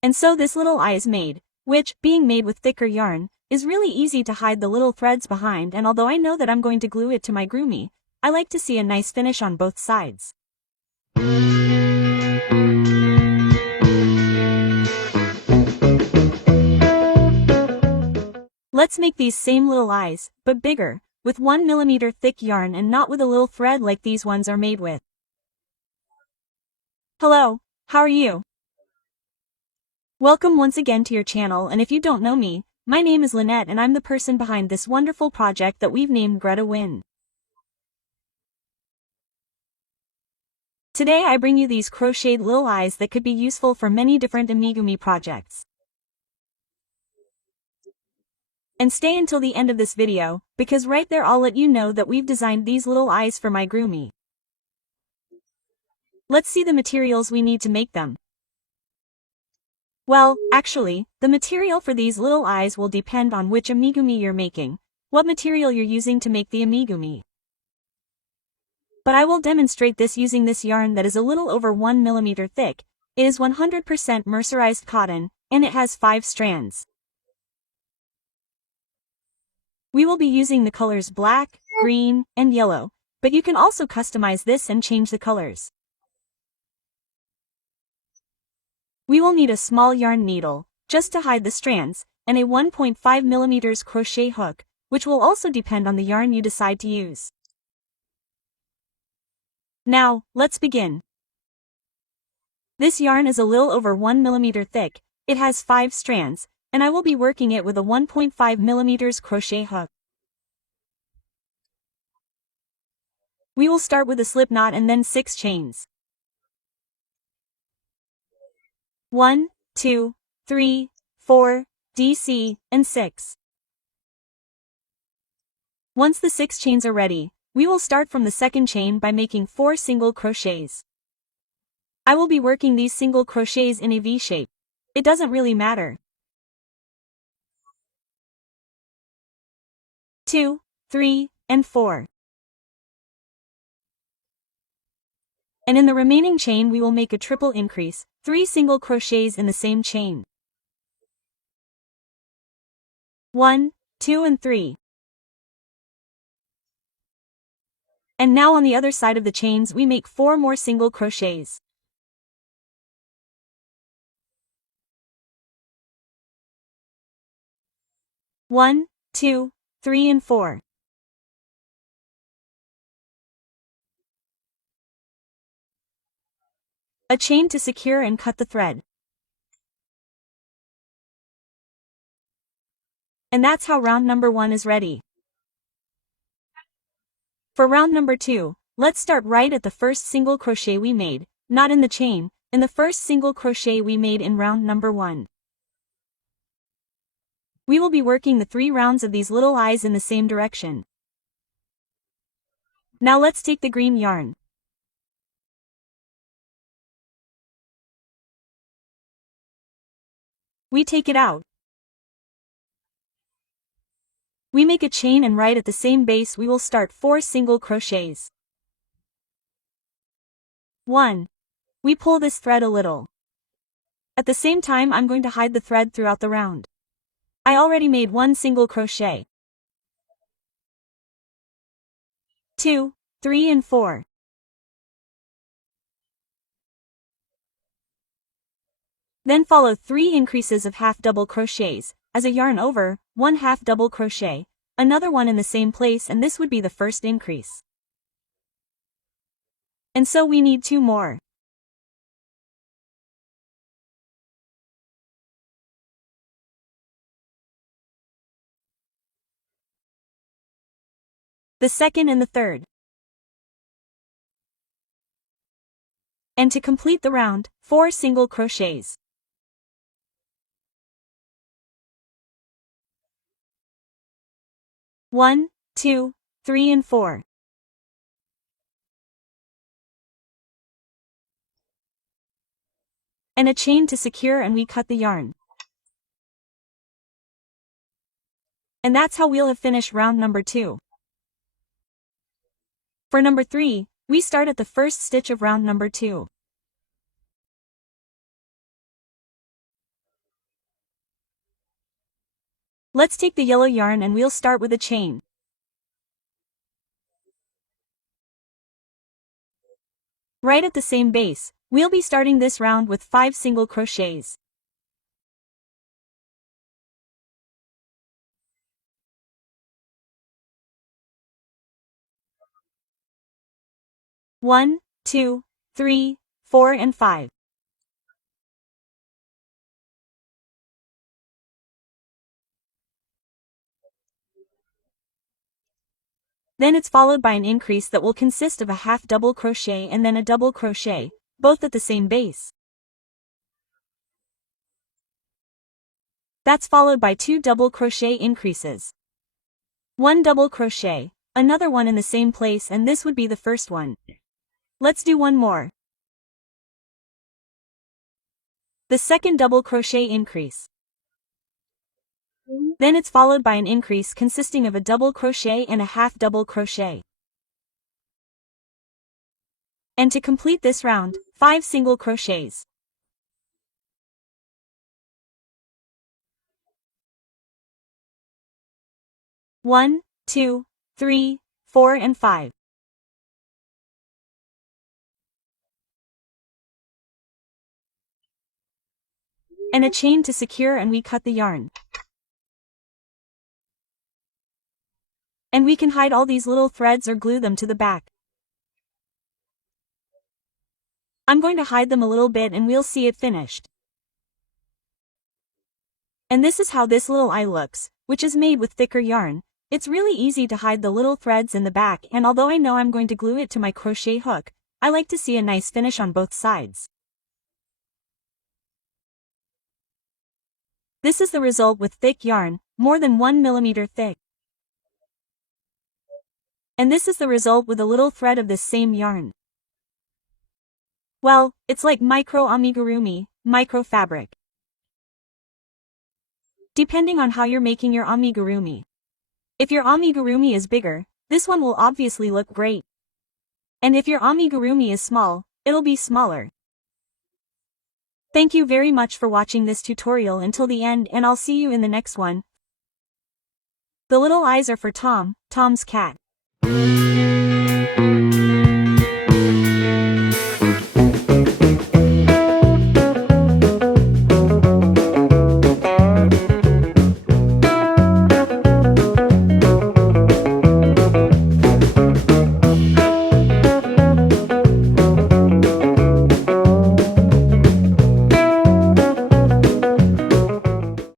And so this little eye is made, which, being made with thicker yarn, is really easy to hide the little threads behind, and although I know that I'm going to glue it to my Amigurumi, I like to see a nice finish on both sides. Let's make these same little eyes, but bigger, with 1 mm thick yarn and not with a little thread like these ones are made with. Hello, how are you? Welcome once again to your channel, and if you don't know me, my name is Lynette and I'm the person behind this wonderful project that we've named GretaWings. Today I bring you these crocheted little eyes that could be useful for many different Amigurumi projects. And stay until the end of this video, because right there I'll let you know that we've designed these little eyes for my Amigurumi. Let's see the materials we need to make them. Well, actually, the material for these little eyes will depend on which Amigurumi you're making, what material you're using to make the Amigurumi. But I will demonstrate this using this yarn that is a little over 1 mm thick. It is 100% mercerized cotton, and it has 5 strands. We will be using the colors black, green, and yellow, but you can also customize this and change the colors. We will need a small yarn needle, just to hide the strands, and a 1.5 mm crochet hook, which will also depend on the yarn you decide to use. Now, let's begin. This yarn is a little over 1 mm thick, it has 5 strands, and I will be working it with a 1.5 mm crochet hook. We will start with a slip knot and then 6 chains. 1, 2, 3, 4, DC, and 6. Once the 6 chains are ready, we will start from the second chain by making 4 single crochets. I will be working these single crochets in a V shape. It doesn't really matter. 2, 3, and 4. And in the remaining chain we will make a triple increase, 3 single crochets in the same chain. 1, 2 and 3. And now on the other side of the chains we make 4 more single crochets. One, 2, 3 and 4. A chain to secure and cut the thread. And that's how round number 1 is ready. For round number 2, let's start right at the first single crochet we made, not in the chain, in the first single crochet we made in round number 1. We will be working the 3 rounds of these little eyes in the same direction. Now let's take the green yarn. We take it out. We make a chain and right at the same base we will start 4 single crochets. 1. We pull this thread a little. At the same time I'm going to hide the thread throughout the round. I already made 1 single crochet. 2, 3 and 4. Then follow 3 increases of half double crochets, as a yarn over, 1 half double crochet, another one in the same place, and this would be the first increase. And so we need 2 more. The second and the third. And to complete the round, 4 single crochets. One, 2, 3 and 4. And a chain to secure, and we cut the yarn. And that's how we'll have finished round number 2. For number 3, we start at the first stitch of round number 2. Let's take the yellow yarn and we'll start with a chain. Right at the same base, we'll be starting this round with 5 single crochets. One, 2, 3, 4 and 5. Then it's followed by an increase that will consist of a half double crochet and then a double crochet, both at the same base. That's followed by 2 double crochet increases. 1 double crochet, another one in the same place, and this would be the first one. Let's do one more. The second double crochet increase. Then it's followed by an increase consisting of a double crochet and a half double crochet. And to complete this round, 5 single crochets. One, 2, 3, 4 and 5. And a chain to secure, and we cut the yarn. And we can hide all these little threads or glue them to the back. I'm going to hide them a little bit and we'll see it finished. And this is how this little eye looks, which is made with thicker yarn. It's really easy to hide the little threads in the back, and although I know I'm going to glue it to my crochet hook, I like to see a nice finish on both sides. This is the result with thick yarn, more than 1 millimeter thick. And this is the result with a little thread of this same yarn. Well, it's like micro amigurumi, micro fabric. Depending on how you're making your amigurumi. If your amigurumi is bigger, this one will obviously look great. And if your amigurumi is small, it'll be smaller. Thank you very much for watching this tutorial until the end, and I'll see you in the next one. The little eyes are for Tom, Tom's cat.